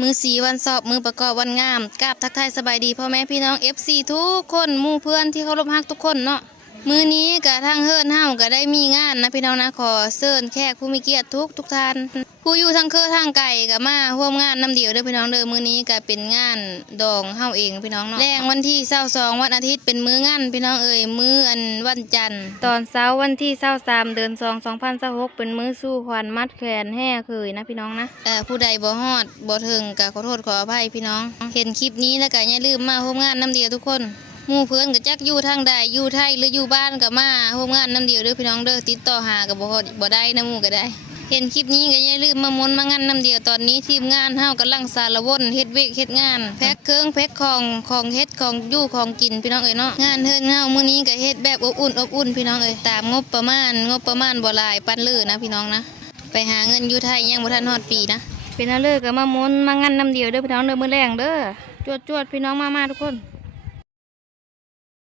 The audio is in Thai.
มือสีวันสอบมือประกอบวันงามกราบทักทายสบายดีพ่อแม่พี่น้อง FC ทุกคนหมู่เพื่อนที่เคารพฮักทุกคนเนาะมือนี้กะทางเฮิรนเฮาก็ได้มีงานนะพี่น้องนะขอเชิญแขกผู้มีเกียรติทุกท่านผู้อยู่ทางเครือทางไก่ก็มาร่วมงานน้ำเดียวเด้อพี่น้องเด้อมือนี้ก็เป็นงานดองเฮาเองพี่น้องเนาะแรงวันที่22วันอาทิตย์เป็นมื้องานพี่น้องเอ่ยมื้ออันวันจันทร์ตอนเช้าวันที่23เดือน2 2026เป็นมื้อสู้ขวัญมัดแขนแห่เคยนะพี่น้องนะผู้ใดบ่ฮอดบ่ถึงก็ขอโทษขออภัยพี่น้องเห็นคลิปนี้แล้วก็อย่าลืมมาร่วมงานน้ำเดียวทุกคนหมู่เพื่อนก็จักอยู่ทางใดอยู่ไทยหรืออยู่บ้านก็มาร่วมงานน้ำเดียวเด้อพี่น้องเด้อติดต่อหาก็บ่ได้นะหมู่ก็ได้เห็นคลิปนี้ก็อย่าลืมมางานน้ำเดียวตอนนี้ทีมงานเฮากำลังสารวนเฮ็ดเวกเฮ็ดงานแพ็คเครื่องแพ็คของเฮ็ดของอยู่ของกินพี่น้องเอ้ยเนาะงานเฮิรนเฮามื้อนี้ก็เฮ็ดแบบอบอุ่นพี่น้องเอ้ยตามงบประมาณบ่หลายปานเลยนะพี่น้องนะไปหาเงินอยู่ไทยยังบ่ทันฮอดปีนะเป็นเอาเลยก็มางานน้ำเดียวเด้อพี่น้องเด้อมื้อแรงเด้อจวดพี่น้องมาทุกคน